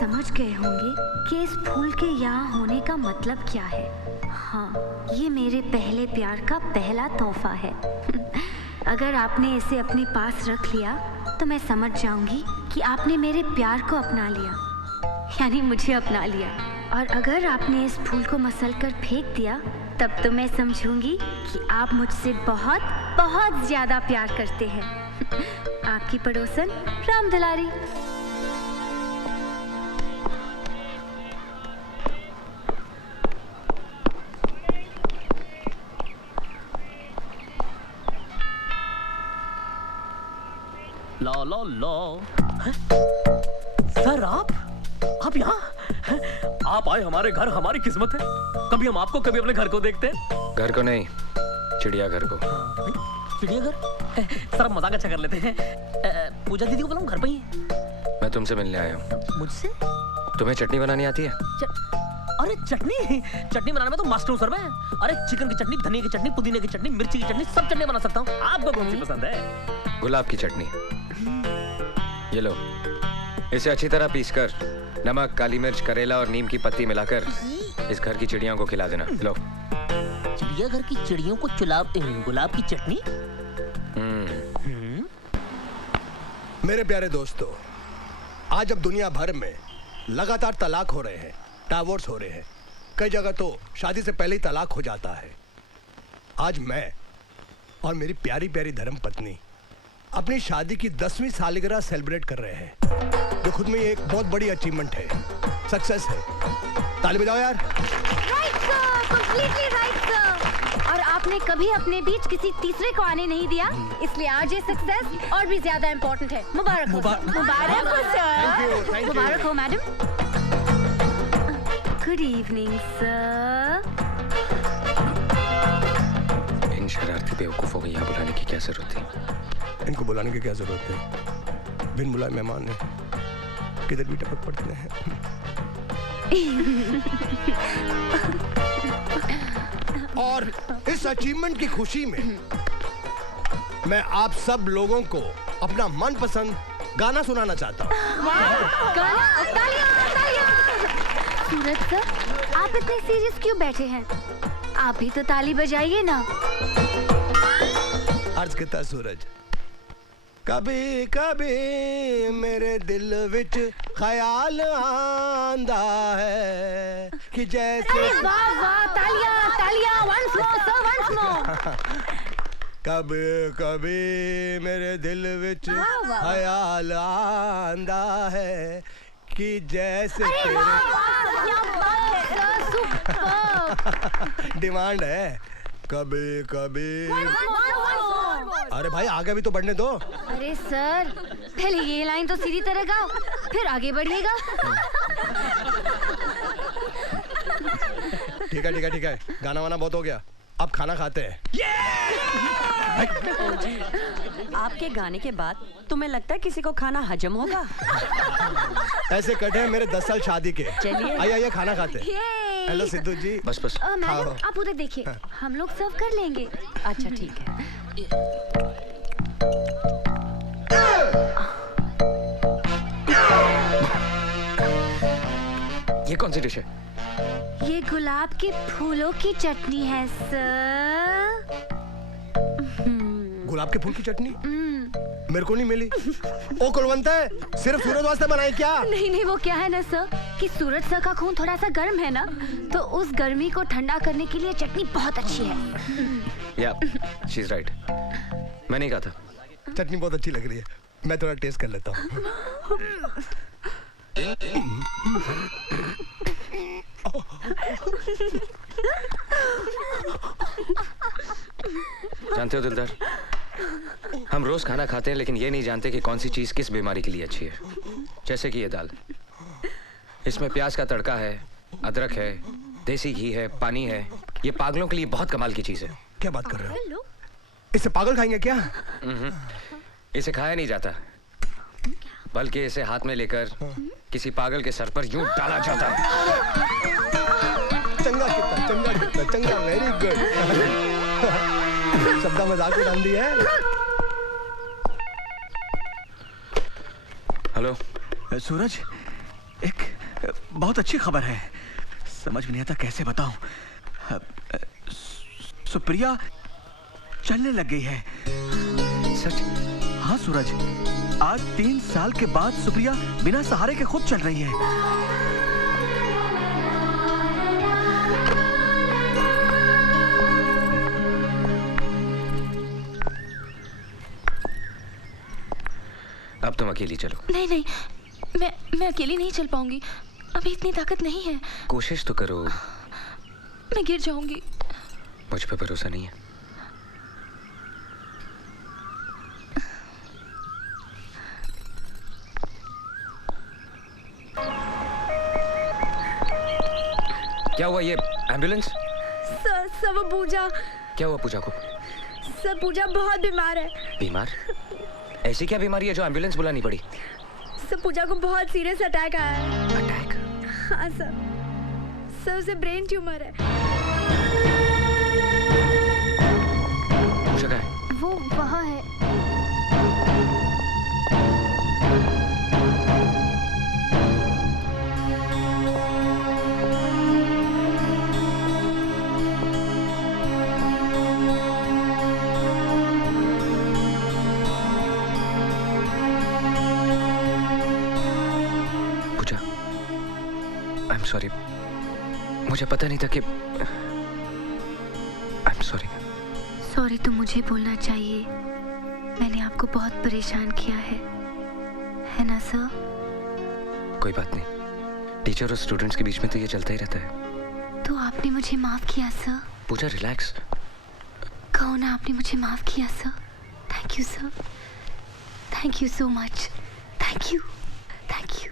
समझ गए होंगे कि इस फूल के यहाँ होने का मतलब क्या है। हाँ, ये मेरे पहले प्यार का पहला तोहफा है। अगर आपने इसे अपने पास रख लिया तो मैं समझ जाऊंगी कि आपने मेरे प्यार को अपना लिया, यानी मुझे अपना लिया। और अगर आपने इस फूल को मसल कर फेंक दिया तब तो मैं समझूंगी कि आप मुझसे बहुत बहुत ज्यादा प्यार करते हैं। आपकी पड़ोसन राम दुलारी। लो लो लो। सर आप यहाँ? आप आए हमारे घर, हमारी किस्मत है। कभी हम आपको, कभी अपने घर को देखते हैं। घर को नहीं, चिड़ियाघर को। चिड़ियाघर? सर हम मजाक अच्छा कर लेते हैं। पूजा दीदी को बुलाऊं, घर पे ही है। मैं तुमसे मिलने आया हूँ। मुझसे? तुम्हें चटनी बनानी आती है? अरे चटनी बनाने में तो मास्टर हूँ सर मैं। अरे चिकन की चटनी, धनिया की चटनी, पुदीने की चटनी, मिर्ची की चटनी, सब चटनी बना सकता हूँ। आपको कौन सी पसंद है? गुलाब की चटनी। ये लो, इसे अच्छी तरह पीसकर नमक, काली मिर्च, करेला और नीम की पत्ती मिलाकर इस घर की चिड़ियों को खिला देना। लो। चिड़ियाघर की चिड़ियों को गुलाब की चटनी? मेरे प्यारे दोस्तों, आज जब दुनिया भर में लगातार तलाक हो रहे हैं, डाइवोर्स हो रहे हैं, कई जगह तो शादी से पहले ही तलाक हो जाता है, आज मैं और मेरी प्यारी प्यारी धर्मपत्नी अपनी शादी की 10वीं सालगिरह सेलिब्रेट कर रहे हैं, जो खुद में एक बहुत बड़ी अचीवमेंट है, सक्सेस है। ताली बजाओ यार। Right sir, completely right sir. और आपने कभी अपने बीच किसी तीसरे को आने नहीं दिया, इसलिए आज ये सक्सेस और भी ज्यादा इम्पोर्टेंट है। मुबारक हो सर। मुबारक हो मैडम। Good evening sir. इन शरारती बेवकूफों को यहाँ बुलाने की क्या जरूरत थी? इनको बुलाने की क्या जरूरत है? बिन बुलाए मेहमान है, किधर भी टपक पड़ते हैं। और इस अचीवमेंट की खुशी में मैं आप सब लोगों को अपना मनपसंद गाना सुनाना चाहता हूँ। गाना? सूरज सर, आप इतने सीरियस क्यों बैठे हैं? आप भी तो ताली बजाइए ना। अर्ज किता सूरज, कभी कभी मेरे दिल विच ख्याल आंदा है कि जैसे। अरे वाह वाह, तालियां तालियां, once more sir, once more। कभी कभी मेरे दिल विच ख्याल आंदा है कि जैसे डिमांड है कभी कभी। अरे भाई आगे भी तो बढ़ने दो। अरे सर, पहले ये लाइन तो सीधी तरह गाओ, फिर आगे बढ़िएगा। ठीक है ठीक है ठीक है, गाना वाना बहुत हो गया, अब खाना खाते हैं। आपके गाने के बाद तुम्हें लगता है किसी को खाना हजम होगा? ऐसे कटे हैं मेरे 10 साल शादी के। चलिए आइए आइए खाना खाते हैं। हेलो सिद्धू जी। बस बस। मैडम आप उधर देखिए, हम लोग सर्व कर लेंगे। अच्छा ठीक है। ये कौन सी डिश है? ये गुलाब के फूलों की चटनी है सर। गुलाब के फूल की चटनी मेरे को नहीं मिली। ओ कुलवंता है, सिर्फ सूरज वास्ते बनाई क्या? नहीं वो क्या है ना सर कि सूरज सर का खून थोड़ा सा गर्म है ना, तो उस गर्मी को ठंडा करने के लिए चटनी बहुत अच्छी है। या, शी इज राइट। मैं नहीं कहा था। चटनी बहुत अच्छी लग रही है, मैं थोड़ा टेस्ट कर लेता हूँ। जानते हो दिलदार, हम रोज खाना खाते हैं लेकिन ये नहीं जानते कि कौन सी चीज किस बीमारी के लिए अच्छी है। जैसे कि ये दाल, इसमें प्याज का तड़का है, अदरक है, देसी घी है, पानी है। ये पागलों के लिए बहुत कमाल की चीज है। क्या बात कर रहे हो? इसे पागल खाएंगे क्या? इसे खाया नहीं जाता, बल्कि इसे हाथ में लेकर किसी पागल के सर पर यूं डाला जाता है। चंगा, वेरी गुड। शब्दा मजाक उड़ान दी है। हेलो सूरज, एक बहुत अच्छी खबर है। समझ में नहीं आता कैसे बताऊं। सुप्रिया चलने लग गई है। सच? हाँ सूरज, आज 3 साल के बाद सुप्रिया बिना सहारे के खुद चल रही है। अब तुम अकेली चलो। नहीं नहीं, मैं अकेली नहीं चल पाऊंगी। अभी इतनी ताकत नहीं है। कोशिश तो करो। मैं गिर जाऊंगी। मुझ पे भरोसा नहीं है? क्या हुआ? ये एम्बुलेंस? सर वो पूजा। क्या हुआ पूजा को? सर पूजा बहुत बीमार है। बीमार? ऐसी क्या बीमारी है जो एम्बुलेंस बुलानी पड़ी? सर पूजा को बहुत सीरियस अटैक आया है। अटैक? हाँ सर उसे ब्रेन ट्यूमर है। पूजा कहाँ है? वो वहाँ है। सॉरी, मुझे पता नहीं था कि आई एम सॉरी। सॉरी तो मुझे बोलना चाहिए। मैंने आपको बहुत परेशान किया है ना सर? कोई बात नहीं, टीचर और स्टूडेंट्स के बीच में तो ये चलता ही रहता है। तो आपने मुझे माफ किया सर? पूजा रिलैक्स। कहो ना आपने मुझे माफ किया sir. Thank you sir, thank you so much. Thank you, thank you.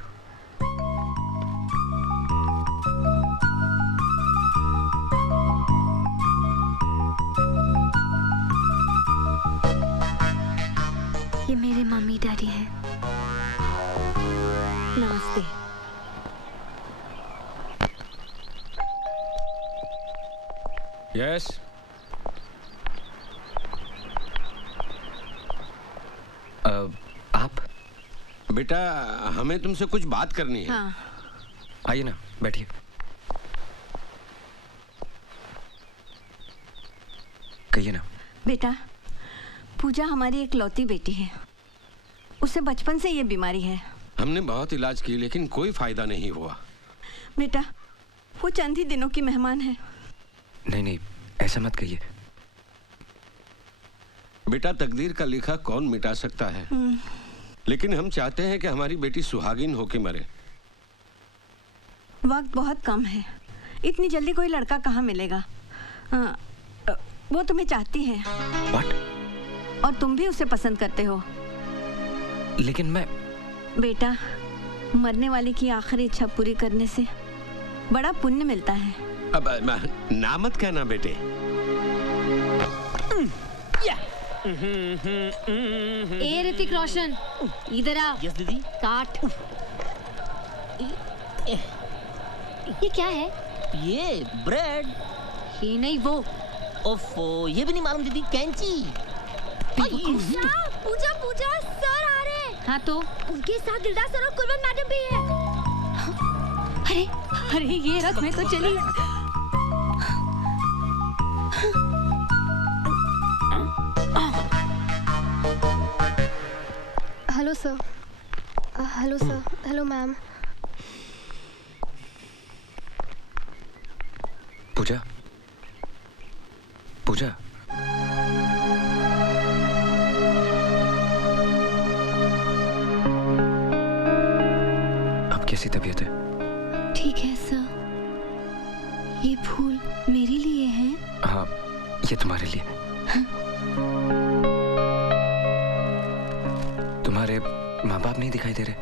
ये मेरे मम्मी डैडी हैं। नमस्ते। यस। आप? बेटा हमें तुमसे कुछ बात करनी है। हाँ। आइए ना, बैठिए। कहिए ना। बेटा, पूजा हमारी इकलौती बेटी है। उसे बचपन से ये बीमारी है। हमने बहुत इलाज किए लेकिन कोई फायदा नहीं हुआ। बेटा, वो चंद ही दिनों की मेहमान है। नहीं नहीं, ऐसा मत कहिए। बेटा तकदीर का लिखा कौन मिटा सकता है, लेकिन हम चाहते हैं कि हमारी बेटी सुहागिन होके मरे। वक्त बहुत कम है, इतनी जल्दी कोई लड़का कहाँ मिलेगा। वो तुम्हें चाहती है। What? और तुम भी उसे पसंद करते हो। लेकिन मैं... बेटा, मरने वाले की आखिरी इच्छा पूरी करने से बड़ा पुण्य मिलता है। अब ना मत कहना बेटे। ए ऋतिक रोशन, इधर आ। यस दीदी। काट। ये क्या है? ये ब्रेड। ये नहीं वो। ओफो, ये भी नहीं मालूम दीदी। कैंची। पूजा पूजा सर आ रहे हैं। हाँ तो उनके साथ दिलदार सर और कुलवंत मैडम भी है। अरे अरे ये रथ में तो चली। Hello sir. Hello sir. Hello ma'am. Pooja, Pooja, अब कैसी तबीयत है? ठीक है सर। ये फूल मेरे लिए हैं? हाँ, ये तुम्हारे लिए। तुम्हारे माँ बाप नहीं दिखाई दे रहे?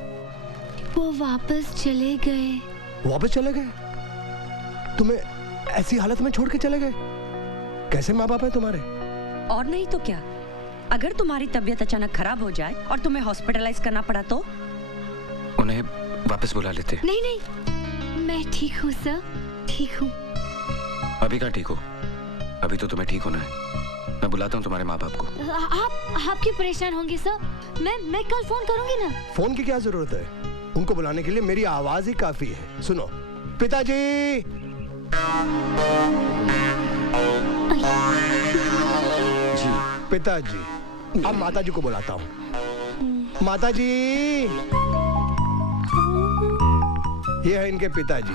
वो वापस चले गए। वापस चले गए? तुम्हें ऐसी हालत में छोड़ के चले गए? कैसे माँ बाप है तुम्हारे? और नहीं तो क्या, अगर तुम्हारी तबीयत अचानक खराब हो जाए और तुम्हें हॉस्पिटलाइज करना पड़ा तो? उन्हें वापस बुला लेते। नहीं नहीं, मैं ठीक हूँ सर, ठीक हूँ। अभी कहाँ ठीक हो? अभी तो तुम्हें ठीक होना है। मैं बुलाता हूँ तुम्हारे माँ बाप को। आप क्यों परेशान होंगे सर? मैं कल फोन करूंगी ना। फोन की क्या जरूरत है? उनको बुलाने के लिए मेरी आवाज ही काफी है। सुनो, पिताजी। जी पिताजी। अब माताजी को बुलाता हूँ। माताजी। ये है इनके पिताजी,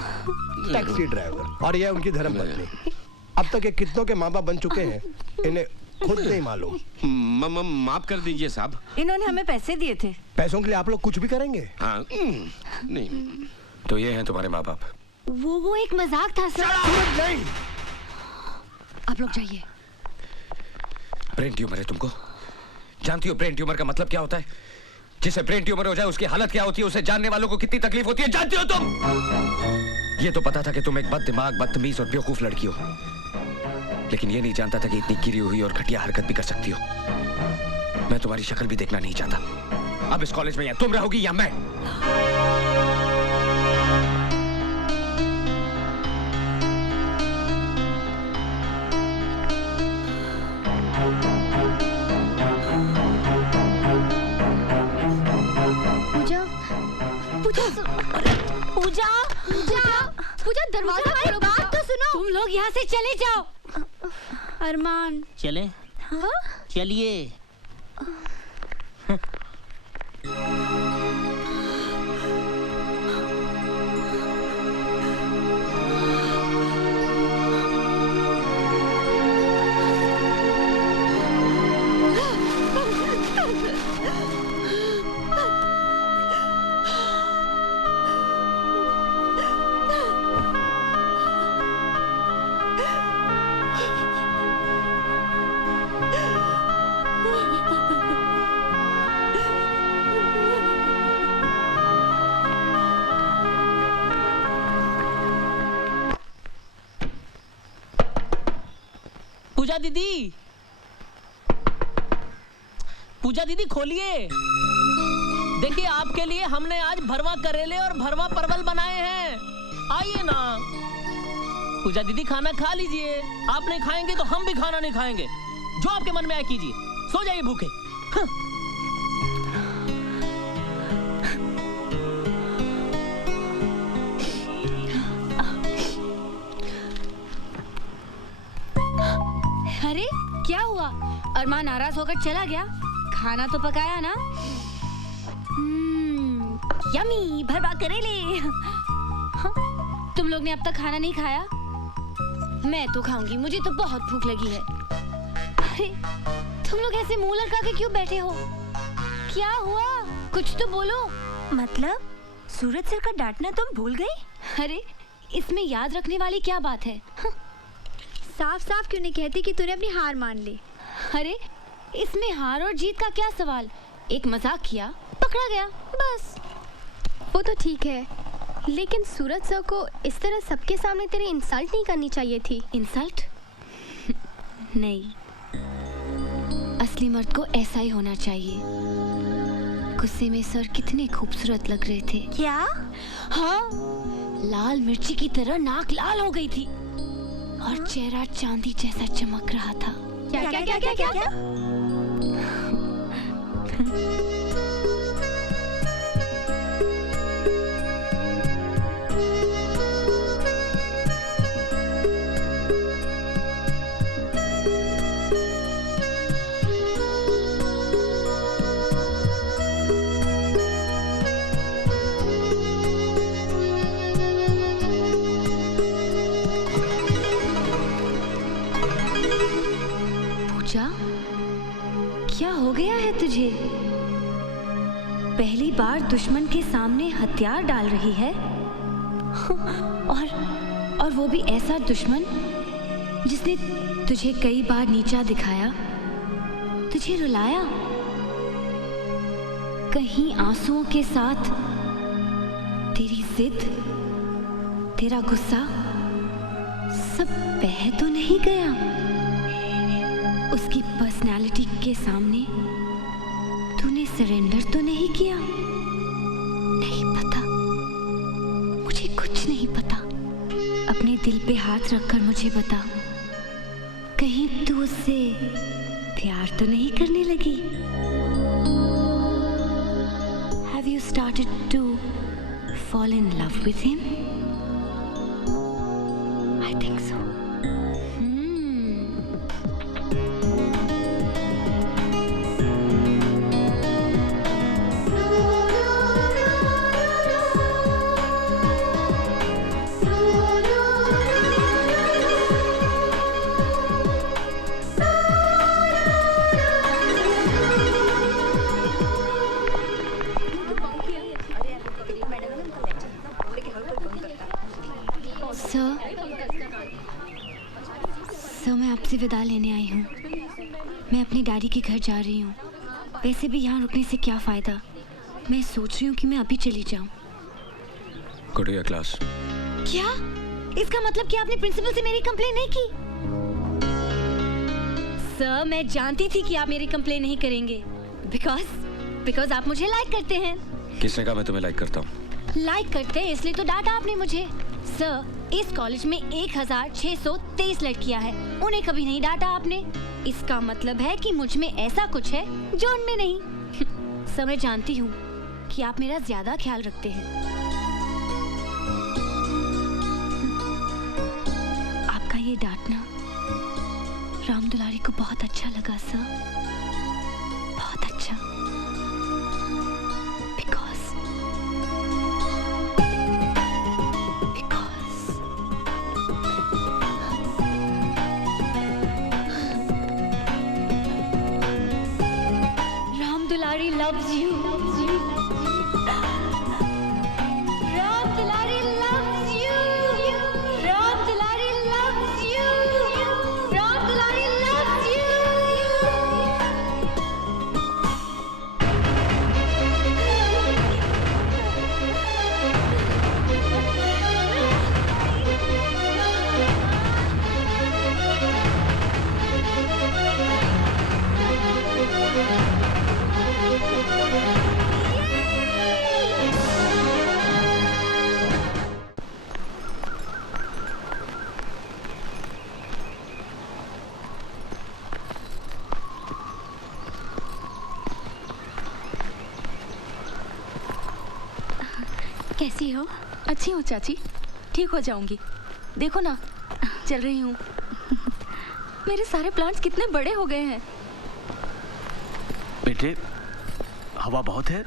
टैक्सी ड्राइवर, और यह है उनकी धर्मपत्नी। अब तक ये कितनों के माँ बाप बन चुके हैं, इन्हें खुद नहीं मालूम। माफ कर दीजिए साहब। इन्होंने हमें पैसे दिए थे। पैसों के लिए आप लोग कुछ भी करेंगे? हाँ, नहीं। तो ये हैं तुम्हारे माँ बाप? वो एक मजाक था सर। नहीं। आप लोग जाइए। ब्रेन ट्यूमर है तुमको? जानती हो ब्रेन ट्यूमर का मतलब क्या होता है? जिसे ब्रेन ट्यूमर हो जाए उसकी हालत क्या होती है, उसे जानने वालों को कितनी तकलीफ होती है, जानती हो तुम? ये तो पता था कि तुम एक बददिमाग, बदतमीज और बेवकूफ लड़की हो, लेकिन ये नहीं जानता था कि इतनी गिरी हुई और घटिया हरकत भी कर सकती हो। मैं तुम्हारी शक्ल भी देखना नहीं चाहता। अब इस कॉलेज में या तुम रहोगी या मैं। पूजा, पूजा दरवाजा खोलो। बात तो सुनो। तुम लोग यहाँ से चले जाओ। अरमान चले? हाँ? चलिए। पूजा दीदी, पूजा दीदी खोलिए। देखिए आपके लिए हमने आज भरवा करेले और भरवा परवल बनाए हैं, आइए ना। पूजा दीदी खाना खा लीजिए। आप नहीं खाएंगे तो हम भी खाना नहीं खाएंगे। जो आपके मन में आए कीजिए, सो जाइए भूखे। अरे क्या हुआ? अरमान नाराज होकर चला गया? खाना तो पकाया ना? यमी भरवा करेले। हाँ, तुम लोग ने अब तक खाना नहीं खाया? मैं तो खाऊंगी, मुझे तो बहुत भूख लगी है। अरे तुम लोग ऐसे मुंह लटका के क्यों बैठे हो? क्या हुआ? कुछ तो बोलो। मतलब सूरज सर का डांटना तुम भूल गई? अरे इसमें याद रखने वाली क्या बात है? साफ साफ क्यों नहीं कहती कि तूने अपनी हार मान ली? अरे इसमें हार और जीत का क्या सवाल? एक मजाक किया, पकड़ा गया, बस। वो तो ठीक है, लेकिन सूरज सर को इस तरह सबके सामने तेरी इंसल्ट नहीं करनी चाहिए थी। इंसल्ट? नहीं, असली मर्द को ऐसा ही होना चाहिए। गुस्से में सर कितने खूबसूरत लग रहे थे। क्या? हाँ, लाल मिर्ची की तरह नाक लाल हो गई थी और चेहरा चांदी जैसा चमक रहा था। क्या क्या क्या क्या क्या, क्या? क्या हो गया है तुझे? पहली बार दुश्मन के सामने हथियार डाल रही है और वो भी ऐसा दुश्मन जिसने तुझे कई बार नीचा दिखाया, तुझे रुलाया, कहीं आंसुओं के साथ तेरी जिद, तेरा गुस्सा सब बह तो नहीं गया? उसकी पर्सनालिटी के सामने तूने सरेंडर तो नहीं किया? नहीं पता, मुझे कुछ नहीं पता। अपने दिल पे हाथ रखकर मुझे बता, कहीं तू उससे प्यार तो नहीं करने लगी? Have you started to fall in love with him? I think so. Sir, मैं आपसे विदा लेने आई हूँ। मैं अपनी डैडी के घर जा रही हूँ। वैसे भी यहाँ रुकने से क्या फ़ायदा। मैं सोच रही हूँ कि मैं अभी चली जाऊँ। Go to your class. क्या? इसका मतलब कि आपने प्रिंसिपल से मेरी कंप्लेन नहीं की? सर, मैं जानती थी कि आप मेरी कंप्लेन नहीं करेंगे। बिकॉज आप मुझे लाइक करते हैं। किसने कहा मैं तुम्हें लाइक करता हूँ? लाइक करते हैं इसलिए तो डांटा आपने मुझे। सर, इस कॉलेज में 1623 लड़कियां हैं, उन्हें कभी नहीं डांटा आपने। इसका मतलब है कि मुझ में ऐसा कुछ है जो उनमें नहीं। सर, मैं जानती हूँ कि आप मेरा ज्यादा ख्याल रखते हैं। आपका ये डांटना राम दुलारी को बहुत अच्छा लगा सर, बहुत अच्छा। Loves you. Ram Dulari loves you. Ram Dulari loves you. Ram Dulari loves you. कैसी हो? अच्छी हूँ चाची, ठीक हो जाऊंगी। देखो ना, चल रही हूँ। मेरे सारे प्लांट्स कितने बड़े हो गए हैं। बेटे, हवा बहुत है,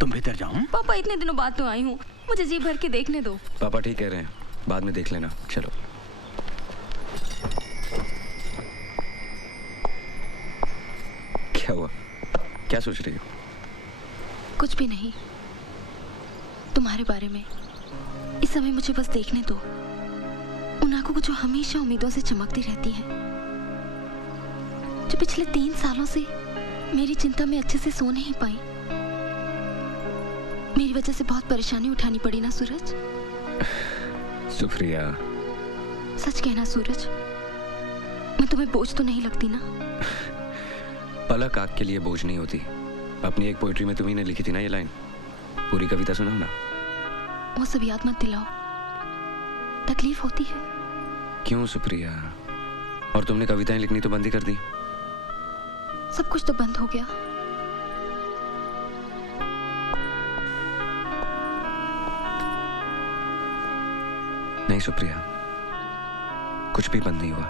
तुम भीतर जाओ। पापा, इतने दिनों बाद तो आई हूँ, मुझे जी भर के देखने दो। पापा ठीक कह रहे हैं, बाद में देख लेना। चलो। क्या हुआ? क्या सोच रही हो? कुछ भी नहीं, तुम्हारे बारे में। इस समय मुझे बस देखने दो उन आंखों को जो हमेशा उम्मीदों से चमकती रहती हैं, जो पिछले 3 सालों से मेरी चिंता में अच्छे से सो नहीं पाई। मेरी वजह से बहुत परेशानी उठानी पड़ी ना सूरज? सुप्रिया, सच कहना सूरज, मैं तुम्हें बोझ तो नहीं लगती ना? पलक आग के लिए बोझ नहीं होती। अपनी एक पोइट्री में तुम्ही ने लिखी थी ना ये लाइन, पूरी कविता सुनाओ ना। वो सब याद मत दिलाओ, तकलीफ होती है। क्यों सुप्रिया? और तुमने कविताएं लिखनी तो बंद ही कर दी। सब कुछ तो बंद हो गया। नहीं सुप्रिया, कुछ भी बंद नहीं हुआ।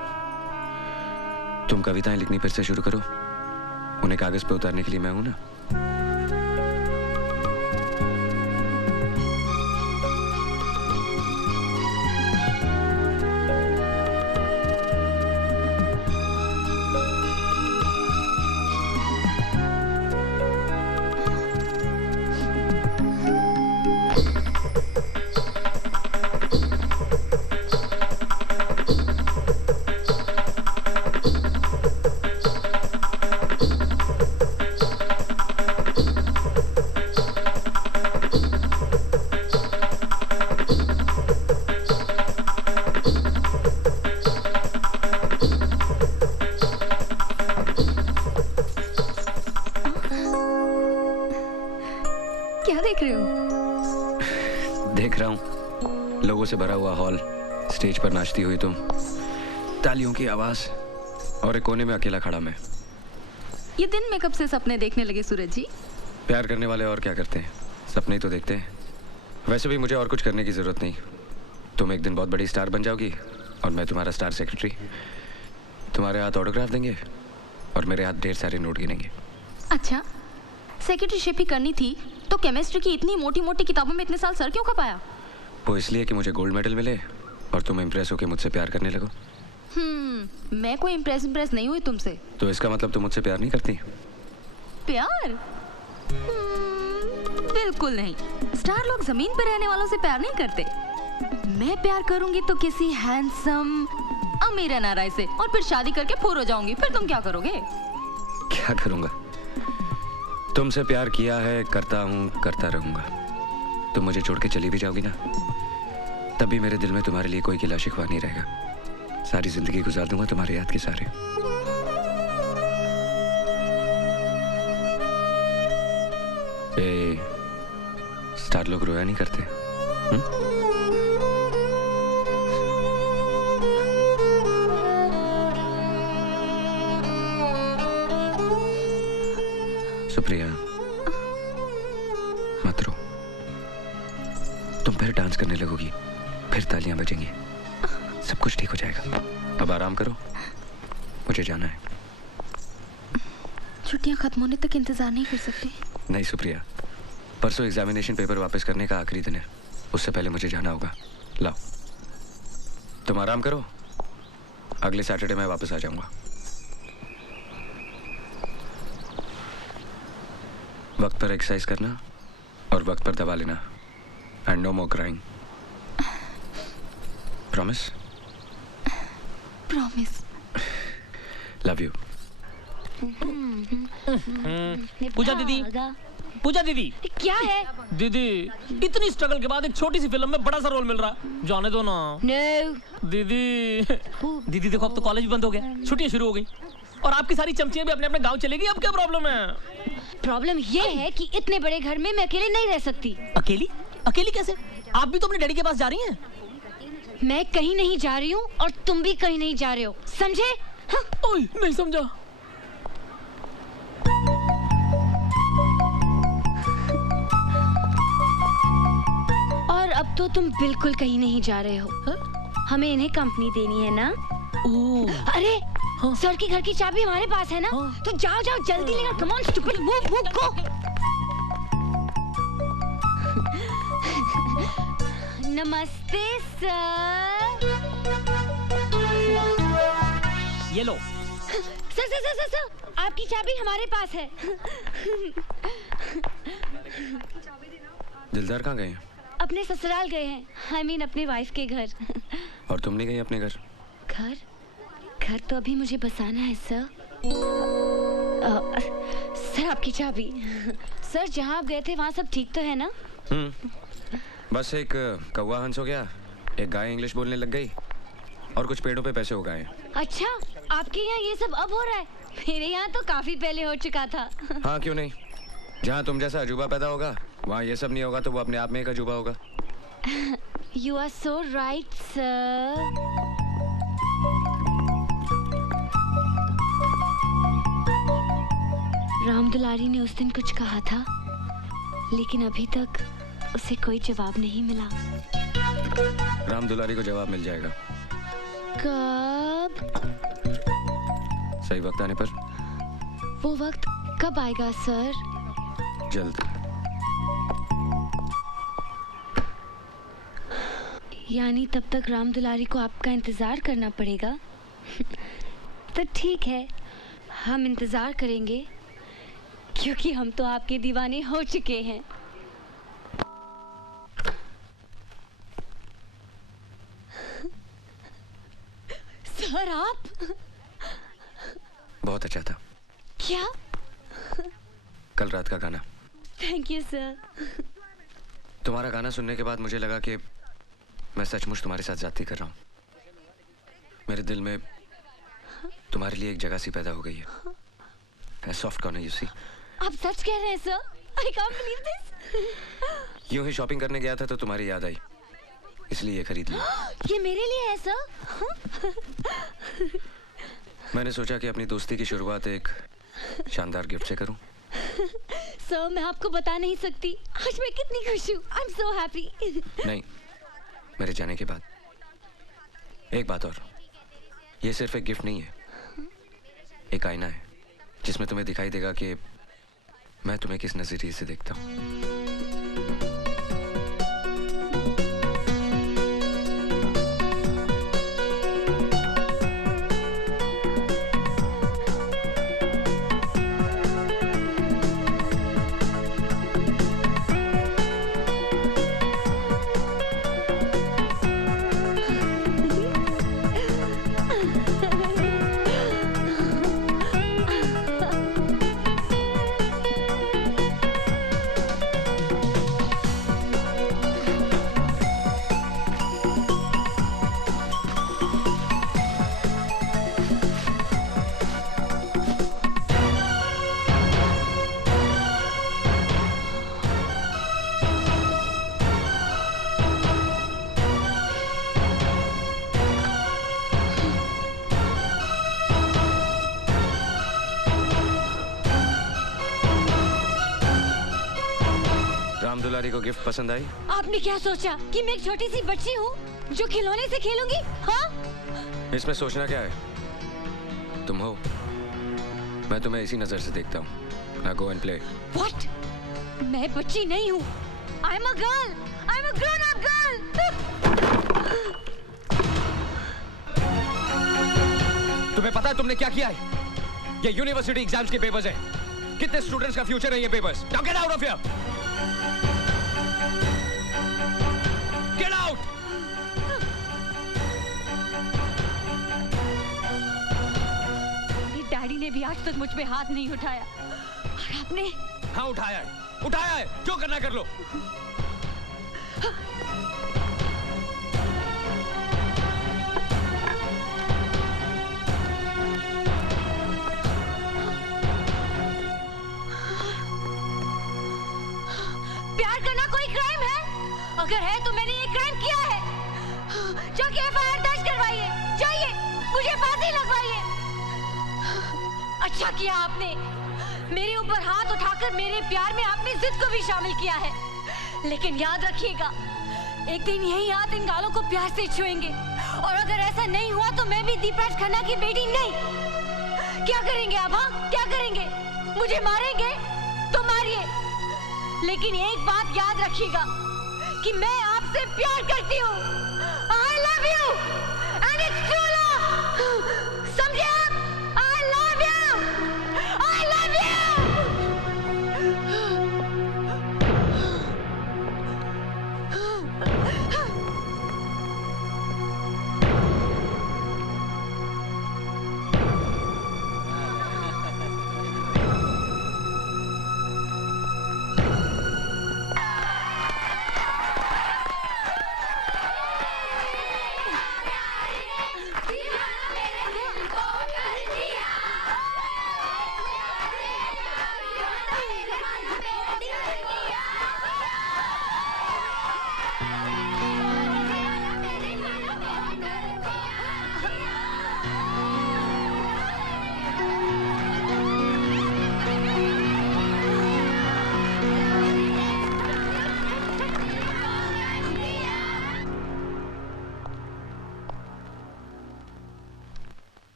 तुम कविताएं लिखनी फिर से शुरू करो, उन्हें कागज पे उतारने के लिए मैं हूं ना। देख रहा हूँ लोगों से भरा हुआ हॉल, स्टेज पर नाचती हुई तुम, तालियों की आवाज, और एक कोने में अकेला खड़ा मैं। ये दिन में कब से सपने देखने लगे सूरज जी? प्यार करने वाले और क्या करते हैं, सपने ही तो देखते हैं। वैसे भी मुझे और कुछ करने की जरूरत नहीं। तुम एक दिन बहुत बड़ी स्टार बन जाओगी और मैं तुम्हारा स्टार सेक्रेटरी। तुम्हारे हाथ ऑटोग्राफ देंगे और मेरे हाथ ढेर सारे नोट गिनेंगे। अच्छा, सेक्रेटरीशिप ही करनी थी तो केमिस्ट्री की इतनी मोटी मोटी किताबों में इतने साल सर क्यों खपाया? वो इसलिए कि मुझे गोल्ड मेडल मिले और तुम इम्प्रेस होकर मुझसे प्यार करने लगो। मैं कोई इम्प्रेस नहीं हुई तुमसे। तो इसका मतलब तुम मुझसे प्यार नहीं करती? प्यार? बिल्कुल नहीं। स्टार लोग जमीन पर रहने वालों से प्यार नहीं करते। मैं प्यार करूंगी तो किसी हैंडसम अमीर एनआरआई से, और फिर शादी करके फूर हो जाऊंगी। फिर तुम क्या करोगे? क्या करूंगा? तुमसे प्यार किया है, करता हूँ, करता रहूंगा। तुम मुझे छोड़ के चली भी जाओगी ना, तभी मेरे दिल में तुम्हारे लिए कोई गिला शिकवा नहीं रहेगा। सारी जिंदगी गुजार दूंगा तुम्हारे याद के सारे। स्टार लोग रोया नहीं करते। सुप्रिया, मत रो। तुम फिर डांस करने लगोगी, फिर तालियां बजेंगी, सब कुछ ठीक हो जाएगा। अब आराम करो, मुझे जाना है। छुट्टियां खत्म होने तक इंतजार नहीं कर सकते? नहीं सुप्रिया, परसों एग्जामिनेशन पेपर वापस करने का आखिरी दिन है। उससे पहले मुझे जाना होगा। लाओ, तुम आराम करो, अगले सैटरडे मैं वापस आ जाऊंगा। वक्त पर एक्सरसाइज करना और वक्त पर दवा लेना। And no more crying. Promise? Promise. Love you. Pooja दीदी, पूजा दीदी। क्या है? दीदी, इतनी स्ट्रगल के बाद एक छोटी सी फिल्म में बड़ा सा रोल मिल रहा है, जाने दो ना। No. दीदी, दीदी देखो अब तो कॉलेज बंद हो गया, छुट्टियां शुरू हो गई और आपकी सारी चमचियां भी अपने अपने गांव चली गई। अब क्या प्रॉब्लम है? प्रॉब्लम ये है कि इतने बड़े घर में मैं अकेले नहीं रह सकती। अकेली? अकेली कैसे? आप भी तो अपने डैडी के पास जा रही हैं। मैं कहीं नहीं जा रही हूँ और तुम भी कहीं नहीं जा रहे हो, समझे? हाँ? ओए, नहीं समझा। और अब तो तुम बिल्कुल कहीं नहीं जा रहे हो। हाँ? हमें इन्हें कंपनी देनी है ना? अरे हाँ? सर की घर की चाबी हमारे पास है ना? हाँ? तो जाओ जाओ जल्दी लेकर, come on stupid, move move go. नमस्ते सर। ये लो। सर सर सर सर, आपकी चाबी हमारे पास है। दिलदार कहाँ गए? अपने ससुराल गए हैं, I mean अपने वाइफ के घर। और तुम नहीं गई अपने घर? घर? घर तो अभी मुझे बसाना है सर। सर आपकी चाबी। सर जहाँ आप गए थे वहाँ सब ठीक तो है ना? बस एक कौवा हंस हो गया, एक गाय इंग्लिश बोलने लग गई और कुछ पेड़ों पे पैसे उगाए हैं। अच्छा, आपके यहाँ ये सब अब हो रहा है? मेरे यहाँ तो काफी पहले हो चुका था। हाँ क्यों नहीं, जहाँ तुम जैसा अजूबा पैदा होगा वहाँ ये सब नहीं होगा तो वो अपने आप में एक अजूबा होगा। You are so right, sir. Ram Dulari ने उस दिन कुछ कहा था, लेकिन अभी तक उसे कोई जवाब नहीं मिला। राम दुलारी को जवाब मिल जाएगा। कब? सही वक्त आने पर। वो वक्त कब आएगा सर? जल्द। यानी तब तक राम दुलारी को आपका इंतजार करना पड़ेगा। तो ठीक है, हम इंतजार करेंगे, क्योंकि हम तो आपके दीवाने हो चुके हैं। सर आप? बहुत अच्छा था। क्या? कल रात का गाना। Thank you sir. तुम्हारा गाना सुनने के बाद मुझे लगा कि मैं सचमुच तुम्हारे साथ ज्यादती कर रहा हूँ। मेरे दिल में तुम्हारे लिए एक जगह सी पैदा हो गई है। Soft corner you see. आप सच कह रहे हैं sir? I can't believe this. यूं ही शॉपिंग करने गया था तो तुम्हारी याद आई, इसलिए ये खरीद लिया। ये मेरे लिए है सर? मैंने सोचा कि अपनी दोस्ती की शुरुआत एक शानदार गिफ्ट से करूं। सर मैं आपको बता नहीं सकती आज मैं कितनी खुश हूँ। I am so happy. नहीं, मेरे जाने के बाद एक बात और, ये सिर्फ एक गिफ्ट नहीं है, एक आईना है जिसमें तुम्हें दिखाई देगा कि मैं तुम्हें किस नजरिए से देखता हूँ। राम दुलारी को गिफ्ट पसंद आई? आपने क्या सोचा कि मैं एक छोटी सी बच्ची हूँ जो खिलौने से खेलूंगी? हाँ? इसमें सोचना क्या है? तुम हो, मैं तुम्हें इसी नजर से देखता हूँ। Now go and play. What? मैं बच्ची नहीं हूँ। I'm a girl. I'm a grown-up girl. तुम्हें पता है तुमने क्या किया है? ये यूनिवर्सिटी एग्जाम्स के पेपर्स हैं। कितने स्टूडेंट्स का फ्यूचर है ये papers? Now get out of here. Get out. मेरे डैडी ने भी आज तक मुझ पे हाथ नहीं उठाया और आपने? हाँ उठाया है, जो करना कर लो। प्यार करना कोई क्राइम है? अगर है तो मैंने ये क्राइम किया है। जाके एफआईआर दर्ज करवाइए, जाइए, मुझे फांसी लगवाइए। अच्छा किया आपने, मेरे ऊपर हाथ उठाकर मेरे प्यार में आपने जिद को भी शामिल किया है। लेकिन याद रखिएगा, एक दिन यही हाथ इन गालों को प्यार से छुएंगे और अगर ऐसा नहीं हुआ तो मैं भी दीपराज खन्ना की बेटी नहीं। क्या करेंगे आप? हाँ, क्या करेंगे? मुझे मारेंगे तो मारिए, लेकिन एक बात याद रखिएगा कि मैं आपसे प्यार करती हूँ। I love you and it's true love. समझे आप? I love you. I love you.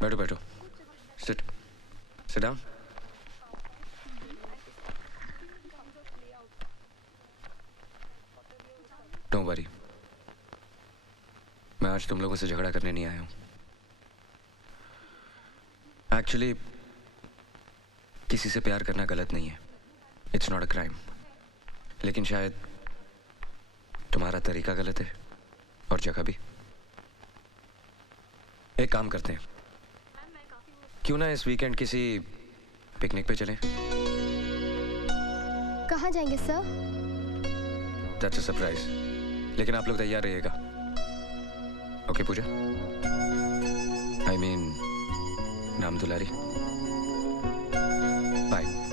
बैठो बैठो, सिट डाउन। डोंट वरी, मैं आज तुम लोगों से झगड़ा करने नहीं आया हूं। एक्चुअली किसी से प्यार करना गलत नहीं है, इट्स नॉट अ क्राइम। लेकिन शायद तुम्हारा तरीका गलत है और जगह भी। एक काम करते हैं, क्यों ना इस वीकेंड किसी पिकनिक पे चलें? कहाँ जाएंगे सर? दैट्स अ सरप्राइज, लेकिन आप लोग तैयार रहिएगा। Okay Pooja, I mean Ram Dulari, bye.